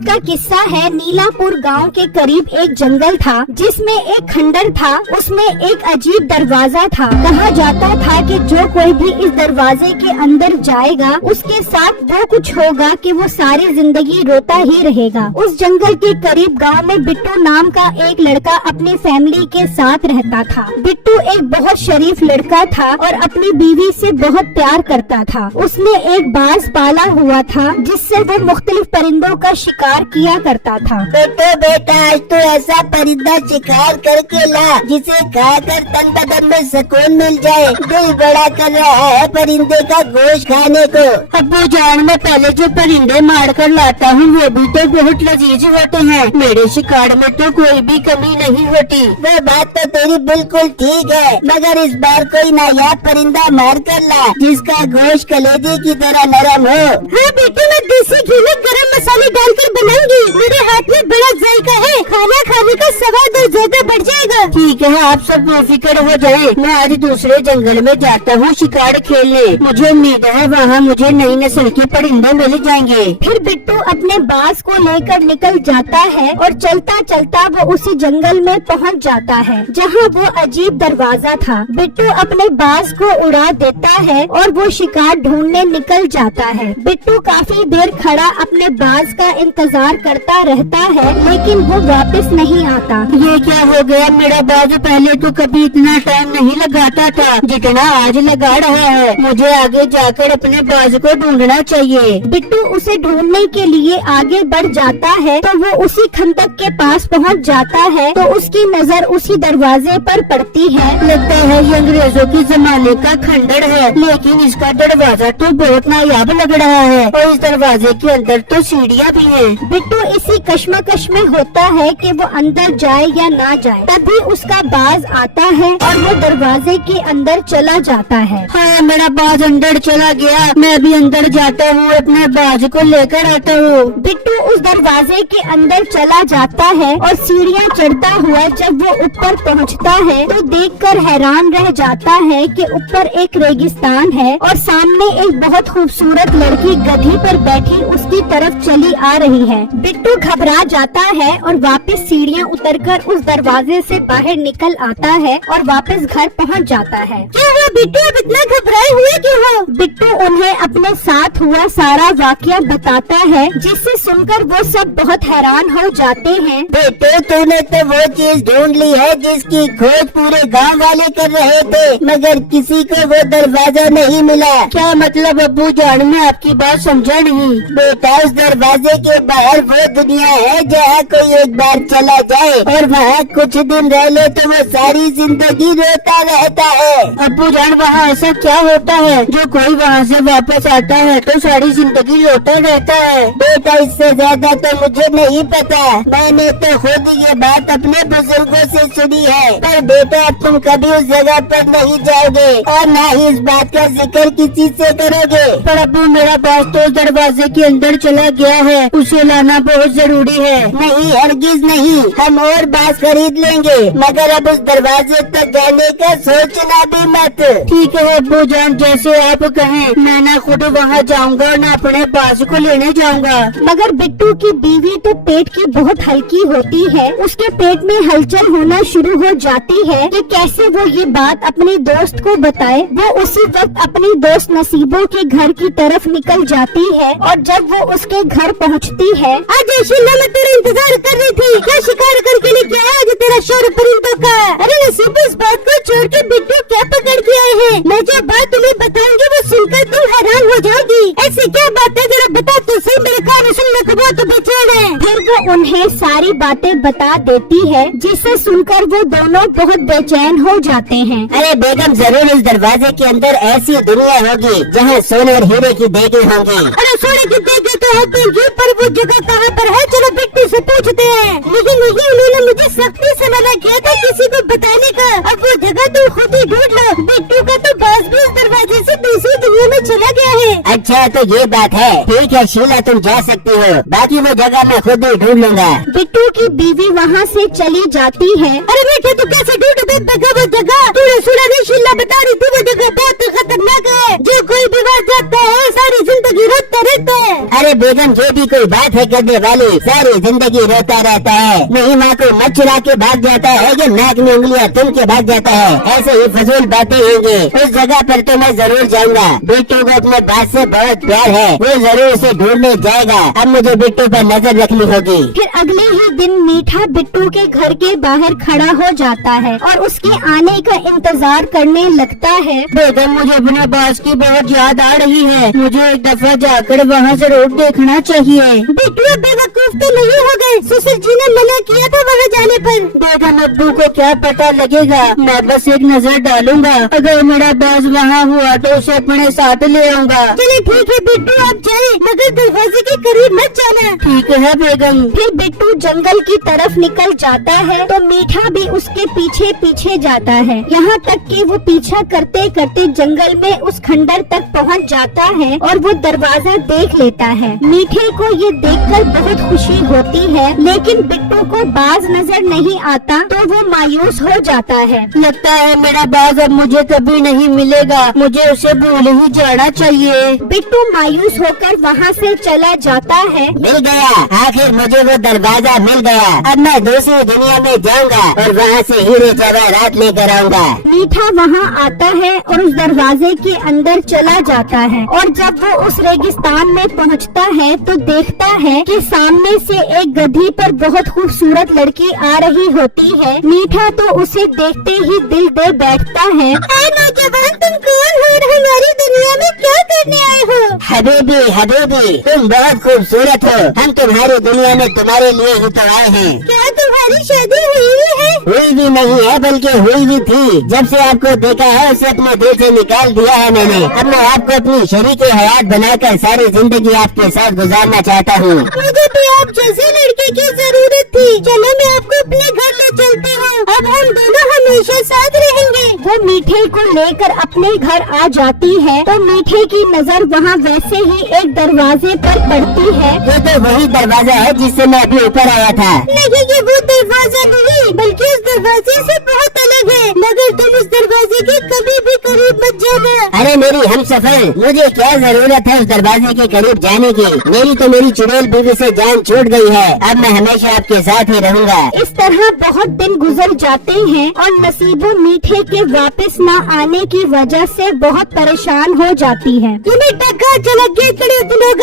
का किस्सा है। नीलापुर गांव के करीब एक जंगल था जिसमें एक खंडर था। उसमें एक अजीब दरवाजा था। कहा जाता था कि जो कोई भी इस दरवाजे के अंदर जाएगा उसके साथ वो कुछ होगा कि वो सारी जिंदगी रोता ही रहेगा। उस जंगल के करीब गांव में बिट्टू नाम का एक लड़का अपनी फैमिली के साथ रहता था। बिट्टू एक बहुत शरीफ लड़का था और अपनी बीवी से बहुत प्यार करता था। उसने एक बाज पाला हुआ था जिससे वो मुख्तलिफ परिंदों का शिकार किया करता था। बेटा आज तो ऐसा परिंदा शिकार करके ला जिसे खाकर तन बदन में सुकून मिल जाए। दिल बड़ा कर रहा है परिंदे का गोश्त खाने को। अब्बू जान, मैं पहले जो परिंदे मार कर लाता हूँ वो भी तो बहुत लजीज होते हैं। मेरे शिकार में तो कोई भी कमी नहीं होती। वो बात तो तेरी बिल्कुल ठीक है, मगर इस बार कोई नायाब परिंदा मार कर ला जिसका गोश्त कलेजे की तरह नरम हो। हाँ बेटे, मैं देसी घी में गरम मसाले डालकर बनाऊंगी। मेरे हाथ में बड़ा जायका है, खाना खाने का स्वाद और ज्यादा बढ़ जाएगा। ठीक है, आप सब बेफिक्र हो जाए। मैं आज दूसरे जंगल में जाता हूँ शिकार खेलने। मुझे उम्मीद है वहाँ मुझे नई नस्ल के परिंदे मिल जाएंगे। फिर बिट्टू अपने बाज को लेकर निकल जाता है और चलता चलता वो उसी जंगल में पहुँच जाता है जहाँ वो अजीब दरवाजा था। बिट्टू अपने बाज को उड़ा देता है और वो शिकार ढूंढने निकल जाता है। बिट्टू काफी देर खड़ा अपने बाज का इंतजार करता रहता है लेकिन वो वापस नहीं आता। ये क्या हो गया? मेरा बाज पहले तो कभी इतना टाइम नहीं लगाता था जितना आज लगा रहा है। मुझे आगे जाकर अपने बाज को ढूंढना चाहिए। बिट्टू उसे ढूंढने के लिए आगे बढ़ जाता है तो वो उसी खंदक के पास पहुंच जाता है तो उसकी नजर उसी दरवाजे पर पड़ती है। लगता है ये अंग्रेजों के जमाने का खंडर है, लेकिन इसका दरवाजा तो बहुत नायाब लग रहा है और इस दरवाजे के अंदर तो सीढ़ियाँ भी हैं। बिट्टू इसी कश्मकश में होता है कि वो अंदर जाए या ना जाए। तभी उसका बाज आता है और वो दरवाजे के अंदर चला जाता है। हाँ, मेरा बाज अंदर चला गया। मैं भी अंदर जाता हूँ, अपने बाज को लेकर आता हूँ। बिट्टू उस दरवाजे के अंदर चला जाता है और सीढ़ियाँ चढ़ता हुआ जब वो ऊपर पहुँचता है तो देखकर हैरान रह जाता है कि ऊपर एक रेगिस्तान है और सामने एक बहुत खूबसूरत लड़की गधी पर बैठी उसकी तरफ चली आ रही है। बिट्टू घबरा जाता है और वापस सीढ़ियाँ उतरकर उस दरवाजे से बाहर निकल आता है और वापस घर पहुँच जाता है। क्या हुआ बिट्टू, अब इतना घबराए हुए क्यों हो? बिट्टू उन्हें अपने साथ हुआ सारा वाकया बताता है जिससे सुनकर वो सब बहुत हैरान हो जाते हैं। बेटे तूने तो वो चीज ढूंढ ली है जिसकी खोज पूरे गांव वाले कर रहे थे, मगर किसी को वो दरवाजा नहीं मिला। क्या मतलब अब्बू जान? मैं आपकी बात समझा नहीं। बेटा उस दरवाजे के बाहर वो दुनिया है जहाँ कोई एक बार चला जाए और वहाँ कुछ दिन रह ले तो वो सारी जिंदगी रोता रहता है। अब्बू जान, वहाँ ऐसा क्या होता है जो कोई वहाँ से वापस आता है तो सारी जिंदगी रोता रहता है? बेटा इससे ज्यादा तो मुझे नहीं पता, मैंने तो खुद ये बात अपने बुजुर्गों से सुनी है। पर बेटा तुम कभी उस जगह पर नहीं जाओगे और न ही इस बात का जिक्र किसी से करोगे। पर अब्बू, मेरा बाज तो उस दरवाजे के अंदर चला गया है, उसे लाना बहुत जरूरी है। नहीं, हरगिज नहीं, हम और बाज खरीद लेंगे, मगर अब उस दरवाजे तक जाने का सोचना भी मत। ठीक है अब्बू जान, जैसे आप कहें। मैं ना खुद वहाँ जाऊँगा ना अपने बाज को लेने जाऊँगा। मगर बिट्टू की बीवी तो पेट की बहुत हल्की होती है। उसके पेट में हलचल होना शुरू हो जाती है कि कैसे वो ये बात अपने दोस्त को बताए। वो उसी वक्त अपनी दोस्त नसीबों के घर की तरफ निकल जाती है और जब वो उसके घर पहुँचती है। आज शीला, मैं तेरा इंतजार कर रही थी। क्या शिकार करके लेके आया आज तेरा शोर परिंदों का? अरे नसीब, इस बात को छोड़ के बिट्टू क्या पकड़ के आए हैं? मैं जो बात तुम्हें बताऊंगी वो सुनकर तुम हैरान हो जाओगी। ऐसी क्या बात है, जरा बता तो सही। मेरे कान सुनने के बाद तो बेचैन है। फिर वो उन्हें सारी बातें बता देती है जिसे सुनकर वो दोनों बहुत बेचैन हो जाते हैं। अरे बेगम, जरूर इस दरवाजे के अंदर ऐसी दुनिया होगी जहाँ सोने और हीरे की देगी होंगी। अरे सोने की देगी तो होती होगी, पर वो जगह कहाँ पर है? चलो बिट्टू से पूछते हैं। लेकिन उन्होंने मुझे सख्ती से मना किया था किसी को बताने का। अब वो जगह तुम खुद ही ढूंढ लो। बिट्टू का तो बाज भी इस दरवाजे से दूसरी दुनिया में चला गया गया है। अच्छा तो ये बात है, ठीक है शीला तुम जा सकती हो, बाकी वो जगह मैं खुद ही ढूंढ लूंगा। बिट्टू की बीवी वहाँ से चली जाती है। अरे बेटे तू कैसे ढूंढ दे वो जगह? तूने सुना नहीं शीला बता रही थी वो जगह बहुत खतरनाक है, जो कोई भी वहाँ जाता है सारी जिंदगी रोता रहता है। अरे बेगम ये भी कोई बात है करने वाली, सारी जिंदगी रोता रहता है। नहीं वहाँ कोई मत चुरा के भाग जाता है या नाक में उंगलियाँ तुम के भाग जाता है, ऐसे ही फजूल बातें होंगी। उस जगह पर तो मैं जरूर जाऊंगा। बिट्टू को अपने बात से बहुत प्यार है, वो जरूर उसे ढूंढने जाएगा। अब मुझे बिट्टू पर नजर रखनी होगी। फिर अगले ही दिन मीठा बिट्टू के घर के बाहर खड़ा हो जाता है और उसके आने का इंतजार करने लगता है। बेगम मुझे अपने बास की बहुत याद आ रही है, मुझे एक दफा जाकर वहाँ जरूर देखना चाहिए। बिट्टू बेवकूफ तो नहीं हो गए? ससुर जी ने मना किया था वहाँ जाने पर। बेगम अब्बू को क्या पता लगेगा, मैं बस एक नजर डालूंगा, अगर मेरा बास वहाँ हुआ तो उसे अपने साथ ले आऊंगा। चलिए ठीक है बिट्टू आप जाए, मगर दरवाजे के करीब मत जाना। ठीक है बेगम। फिर बिट्टू जंगल की तरफ निकल जाता है तो मीठा भी उसके पीछे पीछे जाता है, यहाँ तक कि वो पीछा करते करते जंगल में उस खंडर तक पहुँच जाता है और वो दरवाजा देख लेता है। मीठे को ये देखकर बहुत खुशी होती है, लेकिन बिट्टू को बाज नजर नहीं आता तो वो मायूस हो जाता है। लगता है मेरा बाज अब मुझे कभी नहीं मिलेगा, मुझे उसे भूल ही जाना चाहिए। बिट्टू मायूस होकर वहाँ से चला जाता है। मिल गया, आखिर मुझे वो दरवाजा मिल गया। अब मैं दूसरी दुनिया में जाऊंगा और वहाँ से हीरे जवाहरात लेकर आऊंगा। मीठा वहाँ आता है और उस दरवाजे के अंदर चला जाता है और जब वो उस रेगिस्तान में पहुँचता है तो देखता है कि सामने से एक गधी पर बहुत खूबसूरत लड़की आ रही होती है। मीठा तो उसे देखते ही दिल दे बैठता है। नौजवान तुम कौन हो और हमारी दुनिया में क्या करने आए हो? हबीबी हबीबी तुम बहुत खूबसूरत हो, हम तुम्हारी दुनिया में तुम्हारे लिए ही तो आए हैं। क्या तुम्हारी शादी हुई है? हुई भी नहीं है बल्कि हुई भी थी, जब से आपको देखा है उसे अपने दिल से निकाल दिया है मैंने। अब मैं आपको अपनी शरीके हयात बनाकर सारी जिंदगी आपके साथ गुजारना चाहता हूँ। मुझे भी आप जैसे लड़के की जरूरत थी, चलो मैं आपको अपने घर ले चलती हूँ, अब हम दोनों हमेशा साथ रहेंगे। वो मीठे को लेकर अपने घर आ जाती है तो मीठे की नजर वहाँ वैसे ही एक दरवाजे पर पड़ती है। ये तो वही दरवाजा है जिससे मैं अभी ऊपर आया था। नहीं ये वो दरवाजा नहीं बल्कि उस दरवाजे से बहुत अलग है, मगर तुम उस दरवाजे के कभी भी करीब मत जाना। अरे मेरी हमसफर, मुझे क्या जरूरत है उस दरवाजे के करीब जाने की? मेरी तो मेरी चुड़ैल बीवी से जान छूट गई है, अब मैं हमेशा आपके साथ ही रहूँगा। इस तरह बहुत दिन गुजर जाते हैं और नसीबो मीठे के वापस न आने की वजह से बहुत परेशान हो जाती है। टक्का चला गया,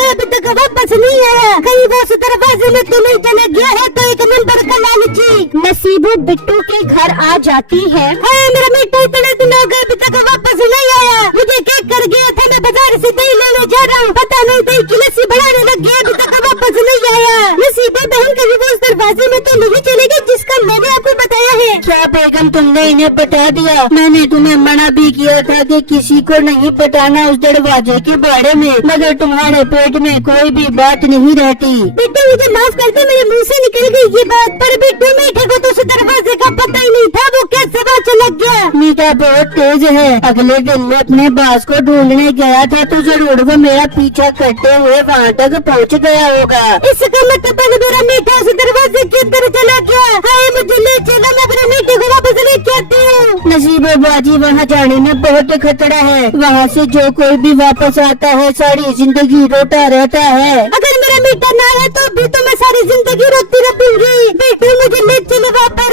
अभी तक वापस नहीं आया, कहीं वो उस दरवाजे में तो नहीं चला गया है तो एक नंबर का लालची। नसीबो बिट्टू के घर आ जाती है। मेरा मीठा इतने दिन हो गए अभी तक वापस नहीं आया, मुझे क्या कर गया था, मैं बाजार से दही लेने जा रहा हूँ, पता नहीं दही की लस्सी बढ़ाने लग गया, अभी तक वापस नहीं आया। नसीबे बहन कभी वो उस दरवाजे में तो नहीं चलेगी जिसका मैंने आपको बताया है। क्या बेगम तुमने इन्हें बता दिया? मैंने तुम्हें मना भी किया था कि किसी को नहीं बताना उस दरवाजे के बारे में, मगर तुम्हारे पेट में कोई भी बात नहीं रहती। बिट्टू मुझे माफ कर दो, मेरे मुंह से निकल गई ये बात, पर बिट्टू मीठे को तो उस दरवाजे का पता ही नहीं था, वो कैसे वहाँ चला गया। मीठा बहुत तेज है, अगले दिन मैं अपने बास को ढूंढने गया था तो जरूर वो मेरा पीछा करते हुए वहाँ तक पहुँच गया होगा। इसका मतलब मेरा मीठा उस दरवाजे के अंदर चला गया। हाय मुझे ले चलो, मैं अपने मीठे को वापस लेके आती हूँ। नसीबे बाजी वहाँ जाने में बहुत खतरा है, वहाँ से जो कोई भी वापस आता है सारी जिंदगी रोता रहता है। अगर मेरा मीठा ना आया तो भी तो मैं सारी जिंदगी रोती रहूंगी। बेटू मुझे ले चलो वापस।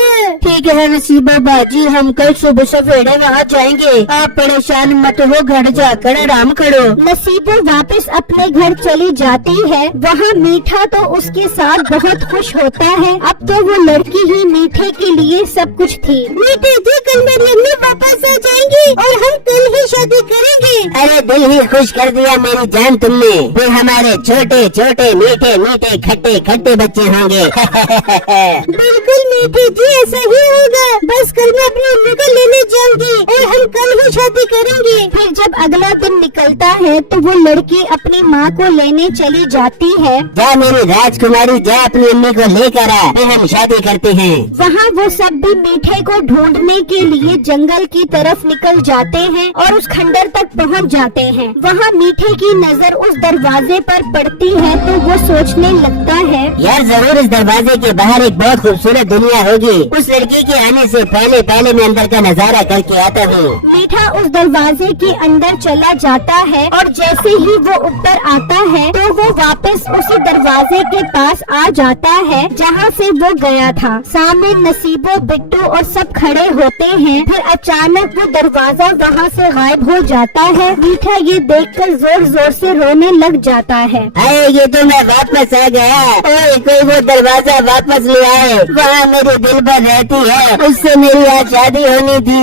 ठीक है नसीबा बाजी, हम कल सुबह सवेरे वहाँ जाएंगे, आप परेशान मत हो, घर जाकर आराम करो। नसीबो वापस अपने घर चली जाती है। वहाँ मीठा तो उसके साथ बहुत खुश होता है, अब तो वो लड़की ही मीठे के लिए सब कुछ थी। मीठे जी कल मेरी अम्मी वापस आ जाएंगी और हम कल ही शादी करेंगे। अरे दिल ही खुश कर दिया मेरी जान तुमने, फिर हमारे छोटे छोटे मीठे मीठे खट्टे खट्टे बच्चे होंगे। बिल्कुल मीठे जी ऐसा ही होगा, बस कल मैं अपनी अम्मी को लेने जाऊंगी और हम कल ही शादी करेंगे। फिर जब अगला दिन निकलता है तो वो लड़की अपनी माँ को लेने चली जाती है। जा मेरी राजकुमारी, जा अपनी अम्मी को लेकर आ, फिर हम शादी करते हैं। वहाँ वो सब भी मीठे को ढूंढने के लिए जंगल की तरफ निकल जाते हैं और उस खंडर तक पहुँच जाते हैं। वहाँ मीठे की नजर उस दरवाजे पर पड़ती है तो वो सोचने लगता है, यार जरूर इस दरवाजे के बाहर एक बहुत खूबसूरत दुनिया होगी। उस लड़की के आने से पहले पहले मैं अंदर का नजारा करके आता हूँ। मीठा उस दरवाजे के अंदर चला जाता है और जैसे ही वो ऊपर आता है तो वो वापस उसी दरवाजे के पास आ जाता है जहाँ से वो गया था। सामने नसीबो, बिट्टू और सब खड़े होते हैं। फिर अचानक वो दरवाजा वहाँ से गायब हो जाता है। मीठा ये देखकर जोर जोर से रोने लग जाता है। अरे ये तो मैं वापस आ गया। ओए कोई वो दरवाजा वापस ले आए, वहाँ मेरे दिल पर रहती है, उससे मेरी आज शादी होनी थी।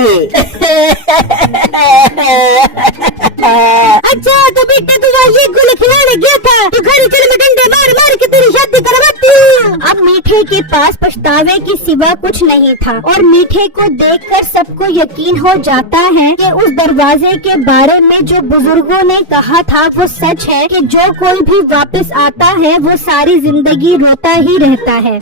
अच्छा तो बेटा तू ये गोली खिलाने गया था, तो घर चल मैं डंडे मार मार के तेरी शादी करवाती हूँ। अब मीठे के पास पछतावे के सिवा कुछ नहीं था और मीठे को देखकर सबको यकीन हो जाता है कि उस दरवाजे के बारे में जो बुजुर्गों ने कहा था वो सच है कि जो कोई भी वापस आता है वो सारी जिंदगी रोता ही रहता है।